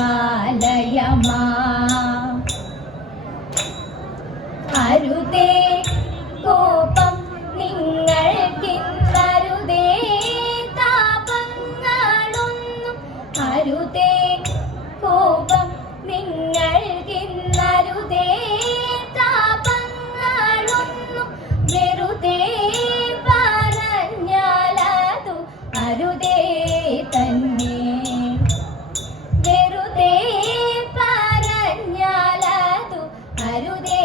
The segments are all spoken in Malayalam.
പാലയമാ അരുതേ കോപം നിങ്ങൾക്കിന്നരുതേ താപങ്ങളൊന്നും അരുതേ കോപം നിങ്ങൾക്കിന്നരുതേ താപങ്ങളൊന്നും വെറുതെ പറഞ്ഞാലതു അരുതേ തന്നെ വെറുതെ പറഞ്ഞാലതു അരുതേ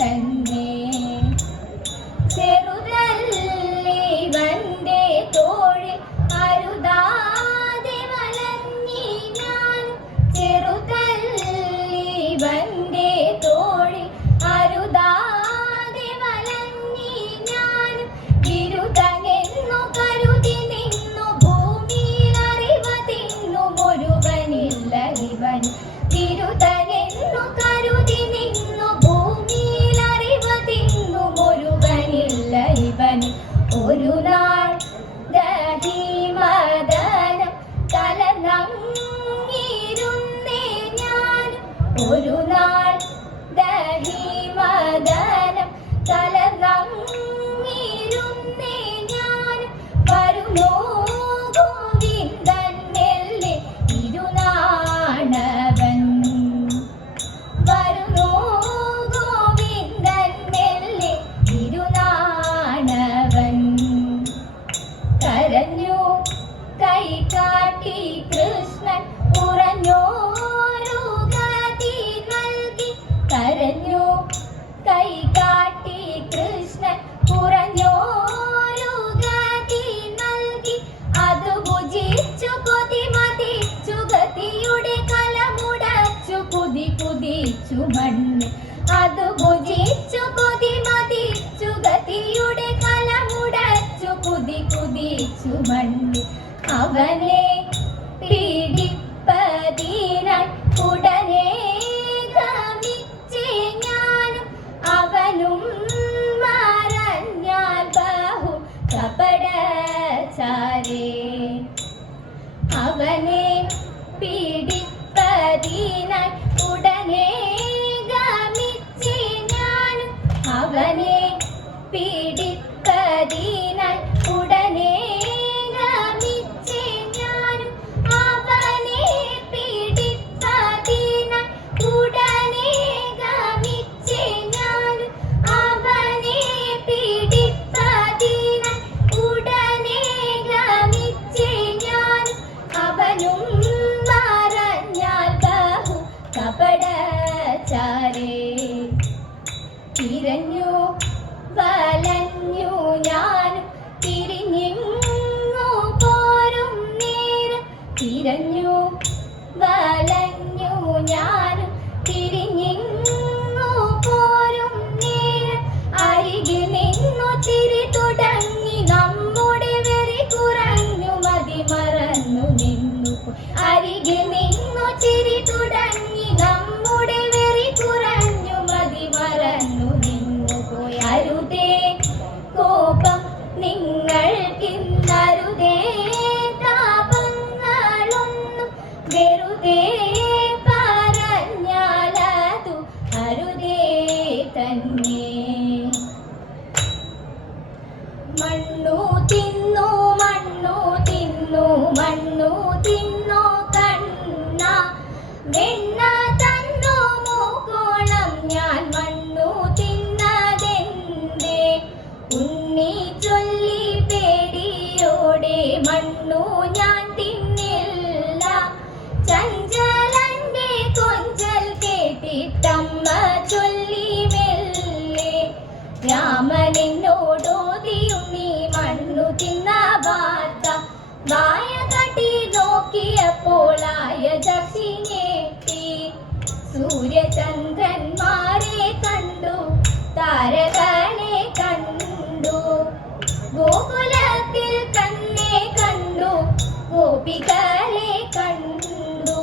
തന്നെ ചെറുതല്ലിവന്റെ തോഴിൽ അരുതാതെ വലഞ്ഞി ഞാൻ ചെറുതല്ലിവന്റെ തോഴിൽ അരുതാതെ വലഞ്ഞി ഞാൻ വിരുദ്ധനെന്നു കരുതി നിന്നു ഭൂമിയിൽ അറിവതിന്നും ഒരുവനില്ല ഇവൻ വിരുദ്ധനെന്നു കരുതി നിന്നു ഭൂമിയിൽ അറിവതിന്നും ഒരുവനില്ല ഇവൻ ഒരു നാൾ ദഹിമദനം കലർന്നിരുന്നേ ഞാൻ ഒരു നാൾ ദഹിമദനം കലർന്നിരുന്നേ ഞാൻ വരുന്നോ ഗോവിന്ദൻ മെല്ലെ ഇരുനാണവൻ വരുന്നോ ഗോവിന്ദൻ മെല്ലെ ഇരുനാണവൻ കരഞ്ഞു കൈ കാട്ടി കൃഷ്ണൻ ഉറഞ്ഞോരു ഗതി നൽകി കരഞ്ഞു കൈ കാട്ടി കൃഷ്ണൻ ഉറഞ്ഞോരു ഗതി നൽകി അത് ഭുജിച്ചു കൊതി മതിച്ചു ഗതിയുടെ കലമുടച്ചു കുതി കുതിച്ചു മണ്ണ് അത് ഭുജിച്ചു കൊതി മതിച്ചു ഗതിയുടെ കലമുടച്ചു കുതി കുതിച്ചു മണ്ണ് അവനെ പീഡിപ്പതിനായി ഉടനെ ഗമിച്ചേ ഞാനും അവനും മറഞ്ഞാൽ ബഹു കപടചാരേ അവനെ പീഡിപ്പതിനായി ഉടനെ ഗമിച്ചേ ഞാനും അവനെ പീഡിപ്പതിനായി ഉടനെ ഗമിച്ചേ ഞാനും അവനെ പീഡിപ്പതിനായി ഉടനെ ഗമിച്ചേ ഞാനും അവനെ പീഡിപ്പതിനായി ഉടനെ ഗമിച്ചേ ഞാനും അവനും മറഞ്ഞാൽ ബഹു കപടചാരേ തിരഞ്ഞു വലഞ്ഞു ഞാനും തിരിഞ്ഞിങ്ങു പോരും നേരം തിരഞ്ഞു വലഞ്ഞു ഞാനും തിരിഞ്ഞിങ്ങു പോരും നേരം അരികിൽ നിന്നു ചിരി തുടങ്ങി നമ്മുടെ വെറി കുറഞ്ഞു മതി മറന്നു നിന്നു അരികിൽ നിന്നു ചിരി തുടങ്ങി നമ്മുടെ വെറി കുറഞ്ഞു മതി മറന്നു നിന്നു പോയി അരുതേ കോപം നിങ്ങൾക്കിന്നരുതേ താപങ്ങളൊന്നും വെറുതെ പറഞ്ഞാലതു അരുതേ തന്നെ മണ്ണു തിന്നു മണ്ണു തിന്നു മണ്ണു തിന്നു കണ്ണ വെണ്ണ തന്നു മൂക്കോളം ഞാൻ മണ്ണു തിന്നതെന്തേ ഉണ്ണി ചൊല്ലി പേടിയോടെ മണ്ണു ഞാൻ തിന്നില്ല ചഞ്ചലന്റെ കൊഞ്ചൽ കേട്ടിട്ടമ്മ ചൊല്ലി മെല്ലെ രാമനെന്നോടോതിയുണ്ണി മണ്ണു തിന്ന വാർത്ത വായ കട്ടി നോക്കിയപ്പോളായ ജക്ഷി ഞെട്ടി സൂര്യചന്ദ്രന്മാരെ കണ്ടു താരകളെ കണ്ടു ഗോകുലത്തിൽ കണ്ണെ കണ്ടു ഗോപികളെ കണ്ടു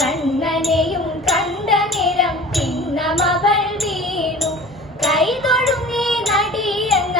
കണ്ണനെയും കണ്ട നിരം പിന്നമവൾ വീണു കൈതൊടുങ്ങി നടിയങ്ങ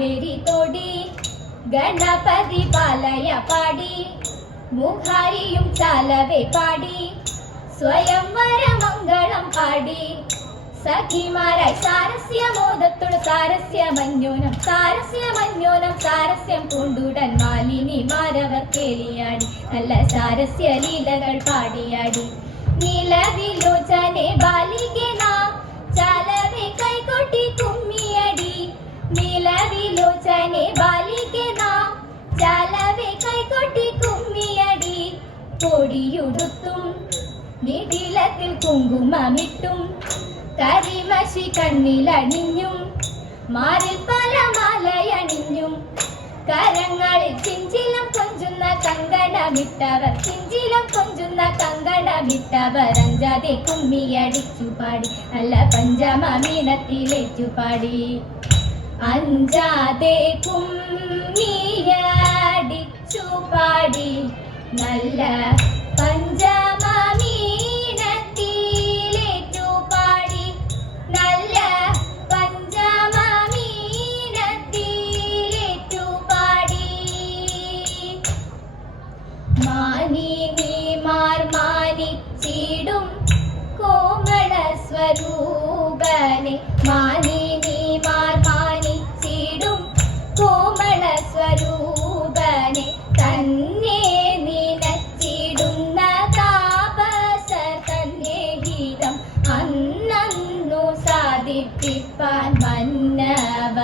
കാവേരി തോടി ഗണപതി പാലയ പാടി മുഖാരിയും ചാലവെ പാടി സ്വയംവര മംഗളം പാടി സഖിമാരായി സാരസ്യമോദത്തോട് സാരസ്യമന്യോനം സാരസ്യം പൂണ്ടുടൻ മാലിനി മാരവർ കേളിയാടി നല്ല സാരസ്യ ലീലകൾ പാടിയാടി നിലവിലോചനെ ബാലികെ നാം ചാലവെ കൈകൊട്ടി കുമ്മിയടി നിലവിലോചനെ ബാലികെ നാം ചാലവെ കൈകൊട്ടി കുമ്മിയടി പൊടിയുടുത്തും നിടിലത്തിൽ കുങ്കുമമിട്ടും കരിമഷി കണ്ണിലണിഞ്ഞും മാറിൽ പല മാലയണിഞ്ഞും കരങ്ങളിൽ ചിഞ്ചിലം കൊഞ്ചുന്ന കങ്കണമിട്ടവർ അഞ്ചാതെ കുമ്മിയടിച്ചു പാടി നല്ല പഞ്ചമീനത്തിലേറ്റു പാടി അഞ്ചാതെ കുമ്മിയടിച്ചു പാടി നല്ല പഞ്ചമീനത്തിലേറ്റു പാടി നല്ല പഞ്ചമീനത്തിലേറ്റു പാടി മാനിനിമാർ മാനിച്ചിടും കോമള സ്വരൂപനെ മാനിനിമാർ മാനിച്ചിടും കോമള സ്വരൂപനെ തന്നെ നിനച്ചിടുന്ന താപസ തന്നെ ഗീതം അന്നു സാധിപ്പിപ്പാൻ മന്നവ